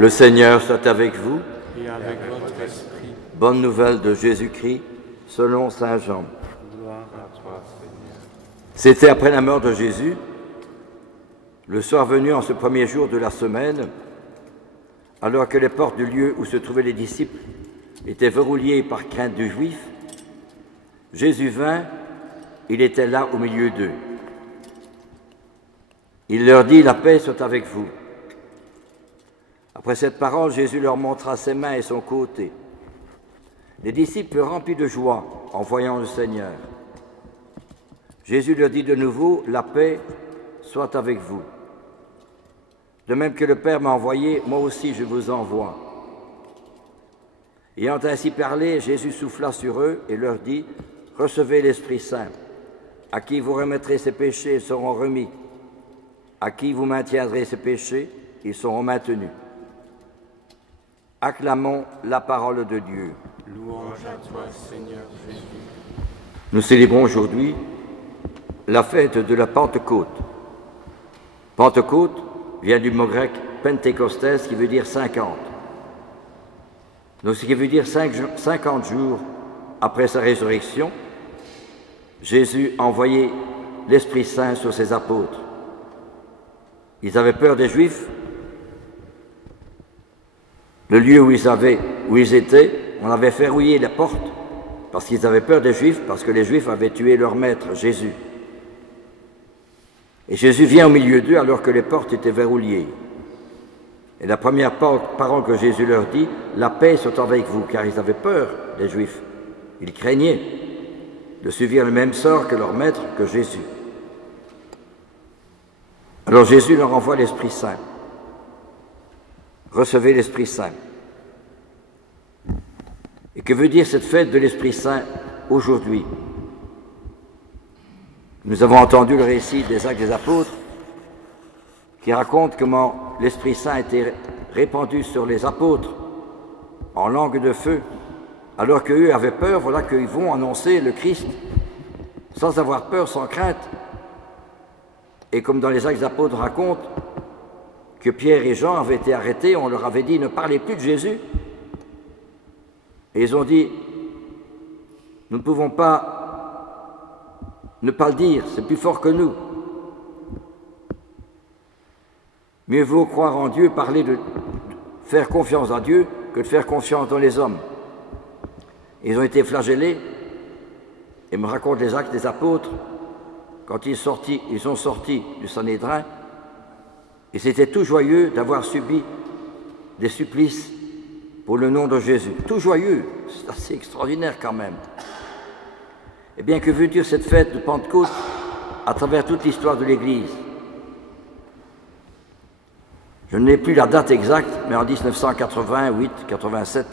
Le Seigneur soit avec vous. Et avec votre esprit. Bonne nouvelle de Jésus-Christ selon saint Jean. Gloire à toi, Seigneur. C'était après la mort de Jésus, le soir venu en ce premier jour de la semaine, alors que les portes du lieu où se trouvaient les disciples étaient verrouillées par crainte du Juif, Jésus vint, il était là au milieu d'eux. Il leur dit, la paix soit avec vous. Après cette parole, Jésus leur montra ses mains et son côté. Les disciples furent remplis de joie en voyant le Seigneur. Jésus leur dit de nouveau, la paix soit avec vous. De même que le Père m'a envoyé, moi aussi je vous envoie. Ayant ainsi parlé, Jésus souffla sur eux et leur dit, recevez l'Esprit Saint. À qui vous remettrez ces péchés, ils seront remis. À qui vous maintiendrez ces péchés, ils seront maintenus. Acclamons la parole de Dieu. Louange à toi, Seigneur Jésus. Nous célébrons aujourd'hui la fête de la Pentecôte. Pentecôte vient du mot grec Pentecostés, qui veut dire 50. Donc, ce qui veut dire 50 jours après sa résurrection, Jésus a envoyé l'Esprit Saint sur ses apôtres. Ils avaient peur des Juifs. Le lieu où ils étaient, on avait verrouillé les portes parce qu'ils avaient peur des Juifs, parce que les Juifs avaient tué leur maître, Jésus. Et Jésus vient au milieu d'eux alors que les portes étaient verrouillées. Et la première parole que Jésus leur dit, la paix soit avec vous, car ils avaient peur des Juifs. Ils craignaient de subir le même sort que leur maître, que Jésus. Alors Jésus leur envoie l'Esprit Saint. Recevez l'Esprit Saint. Et que veut dire cette fête de l'Esprit Saint aujourd'hui? Nous avons entendu le récit des Actes des Apôtres qui raconte comment l'Esprit Saint a été répandu sur les apôtres en langue de feu, alors qu'eux avaient peur, voilà qu'ils vont annoncer le Christ sans avoir peur, sans crainte. Et comme dans les Actes des Apôtres raconte que Pierre et Jean avaient été arrêtés, on leur avait dit ne parlez plus de Jésus. Et ils ont dit nous ne pouvons pas ne pas le dire, c'est plus fort que nous. Mieux vaut croire en Dieu, parler de faire confiance en Dieu que de faire confiance dans les hommes. Ils ont été flagellés, et me racontent les Actes des Apôtres, quand ils sont sortis du Sanhédrin, ils étaient tout joyeux d'avoir subi des supplices pour le nom de Jésus. Tout joyeux, c'est assez extraordinaire quand même. Eh bien, que veut dire cette fête de Pentecôte à travers toute l'histoire de l'Église? Je n'ai plus la date exacte, mais en 1988-87,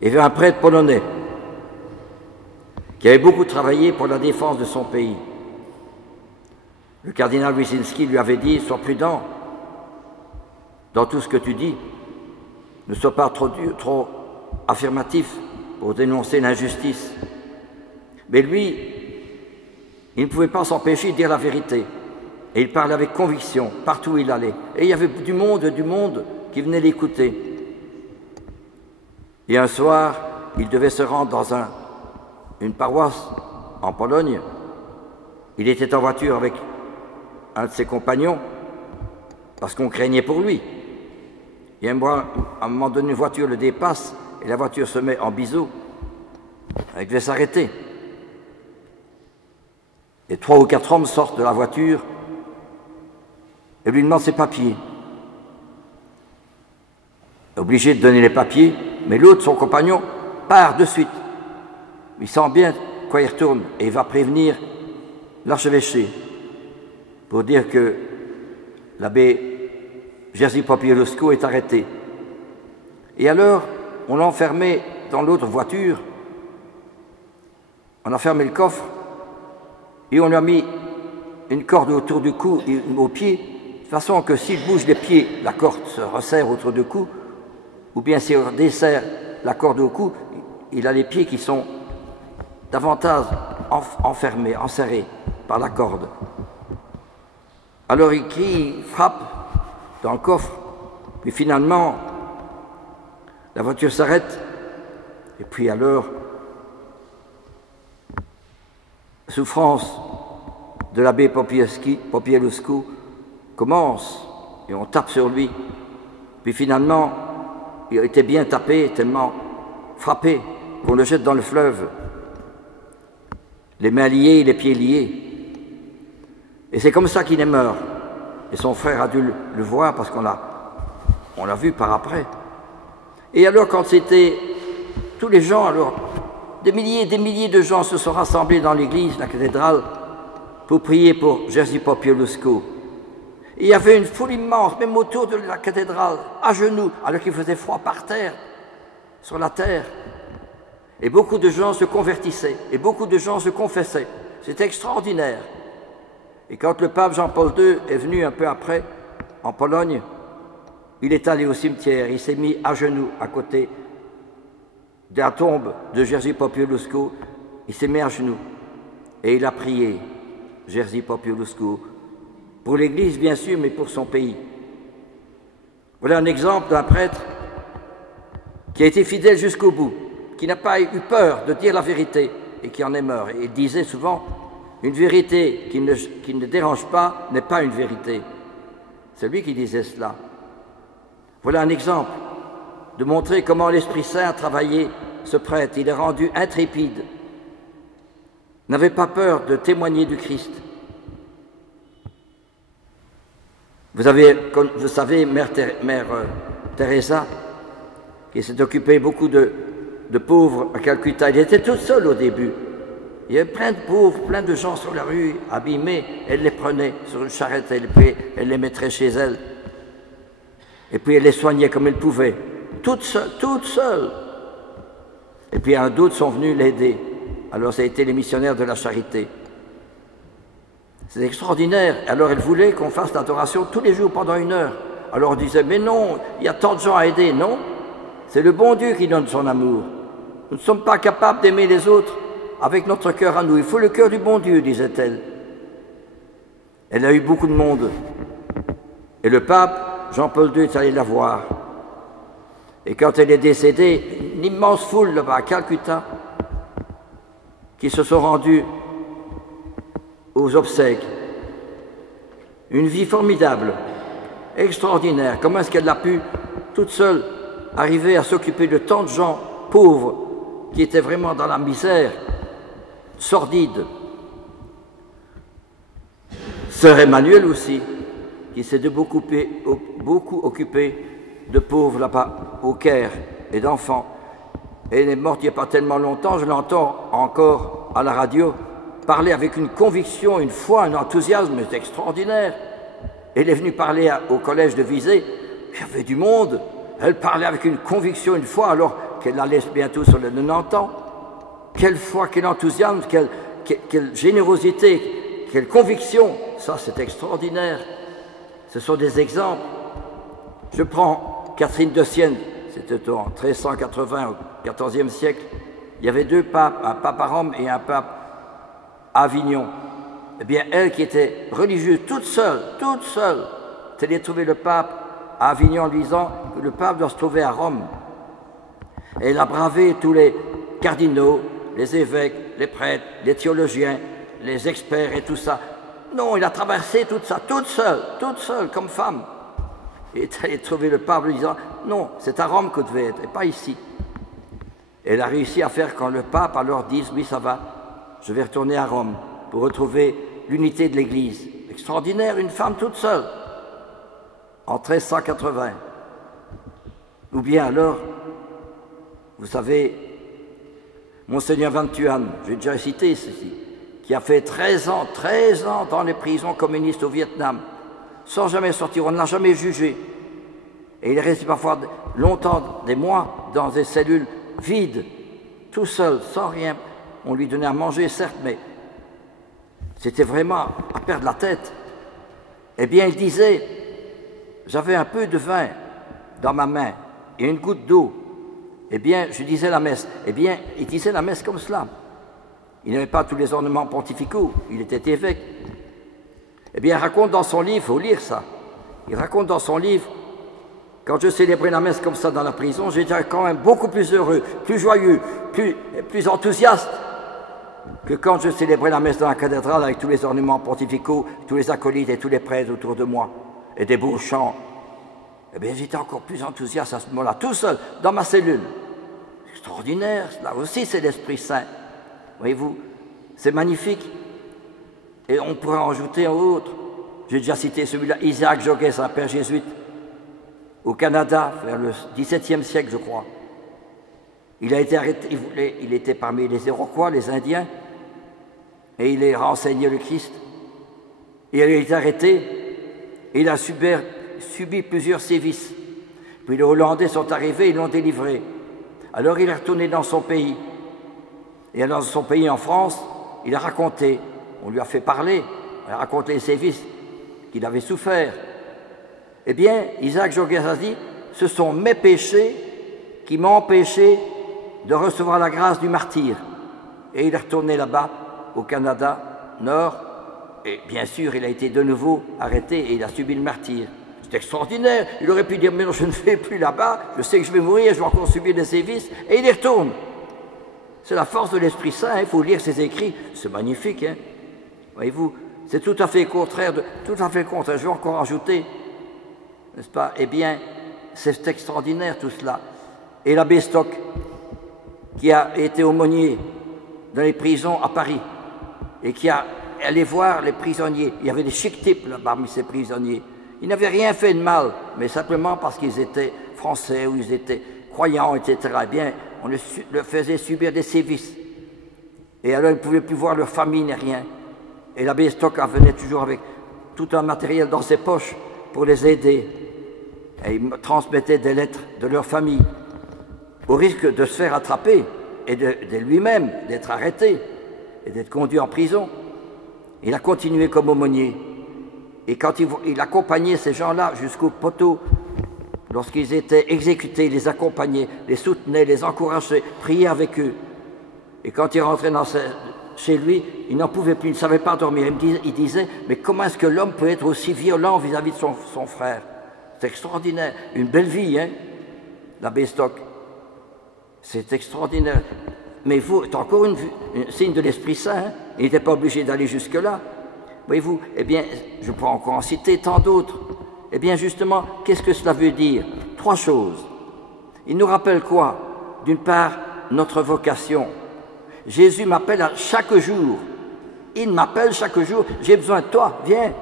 il y avait un prêtre polonais qui avait beaucoup travaillé pour la défense de son pays. Le cardinal Wyszynski lui avait dit « Sois prudent dans tout ce que tu dis, ne sois pas trop affirmatif pour dénoncer l'injustice. » Mais lui, il ne pouvait pas s'empêcher de dire la vérité. Et il parlait avec conviction, partout où il allait. Et il y avait du monde qui venait l'écouter. Et un soir, il devait se rendre dans une paroisse en Pologne. Il était en voiture avec un de ses compagnons, parce qu'on craignait pour lui. Et à un moment donné, une voiture le dépasse, et la voiture se met en biseau. Il devait s'arrêter. Et 3 ou 4 hommes sortent de la voiture et lui demandent ses papiers. Obligé de donner les papiers, mais l'autre, son compagnon, part de suite. Il sent bien quoi il retourne et il va prévenir l'archevêché pour dire que l'abbé Jerzy Popieluszko est arrêté. Et alors, on l'a enfermé dans l'autre voiture, on a fermé le coffre et on lui a mis une corde autour du cou et aux pieds, de façon que s'il bouge les pieds, la corde se resserre autour du cou, ou bien s'il desserre la corde au cou, il a les pieds qui sont davantage enfermés, enserrés par la corde. Alors il crie, il frappe dans le coffre, Puis finalement, la voiture s'arrête, et puis alors, souffrance de l'abbé Popieluscu commence, et on tape sur lui. Puis finalement, il a été bien tapé, tellement frappé, qu'on le jette dans le fleuve, les mains liées, les pieds liés. Et c'est comme ça qu'il est mort. Et son frère a dû le voir parce qu'on l'a vu par après. Et alors, quand c'était tous les gens, alors des milliers de gens se sont rassemblés dans l'église, la cathédrale, pour prier pour Jerzy Popieluscu. Et il y avait une foule immense, même autour de la cathédrale, à genoux, alors qu'il faisait froid par terre, sur la terre. Et beaucoup de gens se convertissaient, et beaucoup de gens se confessaient. C'était extraordinaire. Et quand le pape Jean-Paul II est venu un peu après, en Pologne, il est allé au cimetière, il s'est mis à genoux à côté de la tombe de Jerzy Popieluscu, il s'est mis à genoux et il a prié Jerzy Popieluscu, pour l'Église bien sûr, mais pour son pays. Voilà un exemple d'un prêtre qui a été fidèle jusqu'au bout, qui n'a pas eu peur de dire la vérité et qui en est mort. Et il disait souvent, une vérité qui ne dérange pas n'est pas une vérité. C'est lui qui disait cela. Voilà un exemple de montrer comment l'Esprit Saint a travaillé ce prêtre. Il est rendu intrépide, n'avait pas peur de témoigner du Christ. Vous savez, Mère Teresa, qui s'est occupée beaucoup de pauvres à Calcutta. Elle était toute seule au début. Il y avait plein de pauvres, plein de gens sur la rue, abîmés. Elle les prenait sur une charrette, elle les mettrait chez elle. Et puis elle les soignait comme elle pouvait, toute seule. Et puis d'autres sont venus l'aider. Alors ça a été les missionnaires de la charité. C'est extraordinaire. Alors elle voulait qu'on fasse l'adoration tous les jours pendant 1 heure. Alors on disait, mais non, il y a tant de gens à aider. Non, c'est le bon Dieu qui donne son amour. Nous ne sommes pas capables d'aimer les autres avec notre cœur à nous. Il faut le cœur du bon Dieu, disait-elle. Elle a eu beaucoup de monde. Et le pape Jean-Paul II est allé la voir. Et quand elle est décédée, une immense foule là-bas à Calcutta qui se sont rendus aux obsèques. Une vie formidable, extraordinaire. Comment est-ce qu'elle a pu, toute seule, arriver à s'occuper de tant de gens pauvres qui étaient vraiment dans la misère, sordide. Sœur Emmanuel aussi, qui s'est beaucoup occupée de pauvres là-bas au Caire et d'enfants. Et elle est morte il n'y a pas tellement longtemps, je l'entends encore à la radio, parler avec une conviction, une foi, un enthousiasme extraordinaire. Elle est venue parler au collège de Visé, il y avait du monde, elle parlait avec une conviction, une foi, alors qu'elle la laisse bientôt sur les 90 ans. Quelle foi, quel enthousiasme, quelle générosité, quelle conviction, ça c'est extraordinaire. Ce sont des exemples. Je prends Catherine de Sienne, c'était en 1380, au XIVe siècle. Il y avait 2 papes, un pape à Rome et un pape à Avignon. Eh bien, elle qui était religieuse, toute seule, est allée trouver le pape à Avignon en lui disant que le pape doit se trouver à Rome. Et elle a bravé tous les cardinaux, les évêques, les prêtres, les théologiens, les experts et tout ça. Non, il a traversé tout ça, toute seule, comme femme. Et est allée trouver le pape en lui disant non, c'est à Rome que vous devez être, et pas ici. Et elle a réussi à faire quand le pape alors dise oui, ça va, je vais retourner à Rome pour retrouver l'unité de l'Église. Extraordinaire, une femme toute seule, en 1380. Ou bien alors, vous savez, Monseigneur Van Thuan, j'ai déjà cité ceci, qui a fait 13 ans dans les prisons communistes au Vietnam, sans jamais sortir, on ne l'a jamais jugé. Et il est resté parfois longtemps, des mois, dans des cellules vides, tout seul, sans rien. On lui donnait à manger, certes, mais c'était vraiment à perdre la tête. Eh bien, il disait, j'avais un peu de vin dans ma main et une goutte d'eau. Eh bien, je disais la messe. Eh bien, il disait la messe comme cela. Il n'avait pas tous les ornements pontificaux, il était évêque. Eh bien, il raconte dans son livre, il faut lire ça, il raconte dans son livre Quand je célébrais la messe comme ça dans la prison, j'étais quand même beaucoup plus heureux, plus joyeux, plus enthousiaste que quand je célébrais la messe dans la cathédrale avec tous les ornements pontificaux, tous les acolytes et tous les prêtres autour de moi, et des beaux chants. Eh bien, j'étais encore plus enthousiaste à ce moment-là, tout seul, dans ma cellule. Extraordinaire, là aussi c'est l'Esprit Saint. Voyez-vous, c'est magnifique. Et on pourrait en ajouter un autre. J'ai déjà cité celui-là, Isaac Jogues, un père jésuite, au Canada, vers le XVIIe siècle, je crois. Il a été arrêté, il était parmi les Iroquois, les Indiens, et il a renseigné le Christ. Et il a été arrêté, et il a subi plusieurs sévices. Puis les Hollandais sont arrivés, ils l'ont délivré. Alors il est retourné dans son pays. Et dans son pays, en France, il a raconté, on lui a fait parler, il a raconté les sévices qu'il avait souffert. Eh bien, Isaac Jogues a dit, ce sont mes péchés qui m'ont empêché de recevoir la grâce du martyr. Et il est retourné là-bas, au Canada Nord, et bien sûr, il a été de nouveau arrêté et il a subi le martyr. C'est extraordinaire. Il aurait pu dire, mais non, je ne vais plus là-bas, je sais que je vais mourir, je vais encore subir des sévices, et il y retourne. C'est la force de l'Esprit Saint, il faut lire ses écrits, c'est magnifique, hein. Voyez-vous, c'est tout à fait contraire, tout à fait contraire. Je vais encore ajouter, n'est-ce pas? Eh bien, c'est extraordinaire tout cela. Et l'abbé Stock, qui a été aumônier dans les prisons à Paris, et qui a allé voir les prisonniers, il y avait des chic types là parmi ces prisonniers. Ils n'avaient rien fait de mal, mais simplement parce qu'ils étaient français ou ils étaient croyants, etc. Eh bien, on leur faisait subir des sévices. Et alors, ils ne pouvaient plus voir leur famille ni rien. Et l'abbé Stock venait toujours avec tout un matériel dans ses poches pour les aider. Et il transmettait des lettres de leur famille, au risque de se faire attraper et de lui-même d'être arrêté et d'être conduit en prison. Il a continué comme aumônier. Et quand il accompagnait ces gens-là jusqu'au poteau, lorsqu'ils étaient exécutés, il les accompagnait, les soutenait, les encourageait, priait avec eux. Et quand il rentrait chez lui, il n'en pouvait plus, il ne savait pas dormir. Il disait, mais comment est-ce que l'homme peut être aussi violent vis-à-vis de son frère? C'est extraordinaire. Une belle vie, hein, l'abbé Stock. C'est extraordinaire. Mais vous, c'est encore un signe de l'Esprit Saint. Hein? Il n'était pas obligé d'aller jusque-là. Voyez-vous, eh bien, je pourrais encore en citer tant d'autres. Eh bien, justement, qu'est-ce que cela veut dire? Trois choses. Il nous rappelle quoi? D'une part, notre vocation. Jésus m'appelle à chaque jour. Il m'appelle chaque jour. J'ai besoin de toi, viens.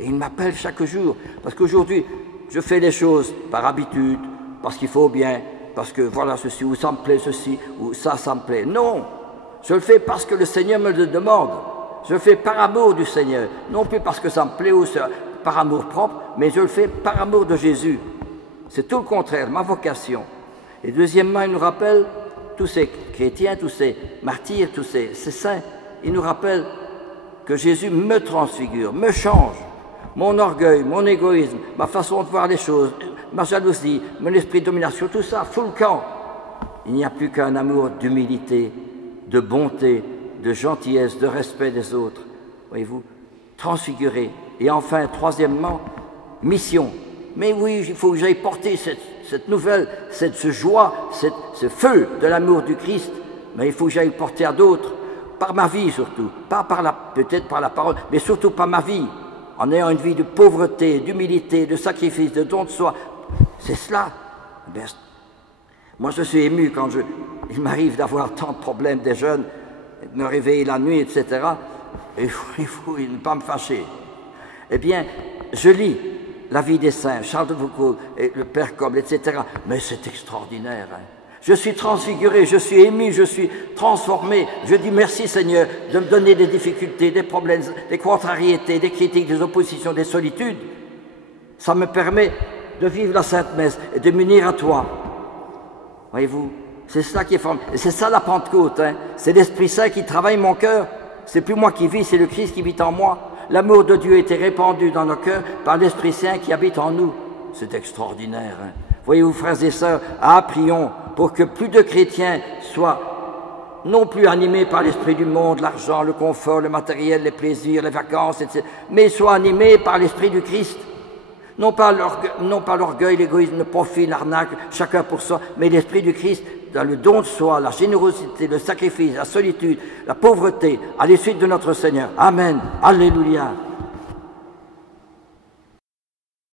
Et il m'appelle chaque jour. Parce qu'aujourd'hui, je fais les choses par habitude, parce qu'il faut bien, parce que voilà ceci, ou ça me plaît ceci, ou ça me plaît. Non, je le fais parce que le Seigneur me le demande. Je le fais par amour du Seigneur. Non plus parce que ça me plaît ou par amour propre, mais je le fais par amour de Jésus. C'est tout le contraire, ma vocation. Et deuxièmement, il nous rappelle, tous ces chrétiens, tous ces martyrs, tous ces saints, il nous rappelle que Jésus me transfigure, me change. Mon orgueil, mon égoïsme, ma façon de voir les choses, ma jalousie, mon esprit de domination, tout ça, fout le camp. Il n'y a plus qu'un amour d'humilité, de bonté, de gentillesse, de respect des autres. Voyez-vous, transfiguré. Et enfin, troisièmement, mission. Mais oui, il faut que j'aille porter cette nouvelle, cette joie, ce feu de l'amour du Christ. Mais il faut que j'aille porter à d'autres, par ma vie surtout. Pas peut-être par la parole, mais surtout par ma vie. En ayant une vie de pauvreté, d'humilité, de sacrifice, de don de soi. C'est cela. Bien, moi, je suis ému quand il m'arrive d'avoir tant de problèmes des jeunes, de me réveiller la nuit, etc. Et il faut ne pas me fâcher. Eh bien, je lis la vie des saints, Charles de Foucault, et le Père Coble, etc. Mais c'est extraordinaire. Hein. Je suis transfiguré, je suis ému, je suis transformé. Je dis merci Seigneur de me donner des difficultés, des problèmes, des contrariétés, des critiques, des oppositions, des solitudes. Ça me permet de vivre la Sainte Messe et de m'unir à toi. Voyez-vous, c'est ça qui est formidable. Et c'est ça la Pentecôte. Hein. C'est l'Esprit Saint qui travaille mon cœur. C'est plus moi qui vis, c'est le Christ qui vit en moi. L'amour de Dieu a été répandu dans nos cœurs par l'Esprit Saint qui habite en nous. C'est extraordinaire. Hein. Voyez-vous, frères et sœurs, prions pour que plus de chrétiens soient non plus animés par l'esprit du monde, l'argent, le confort, le matériel, les plaisirs, les vacances, etc., mais soient animés par l'esprit du Christ. Non pas l'orgueil, l'égoïsme, le profit, l'arnaque, chacun pour soi, mais l'esprit du Christ dans le don de soi, la générosité, le sacrifice, la solitude, la pauvreté, à la suite de notre Seigneur. Amen. Alléluia.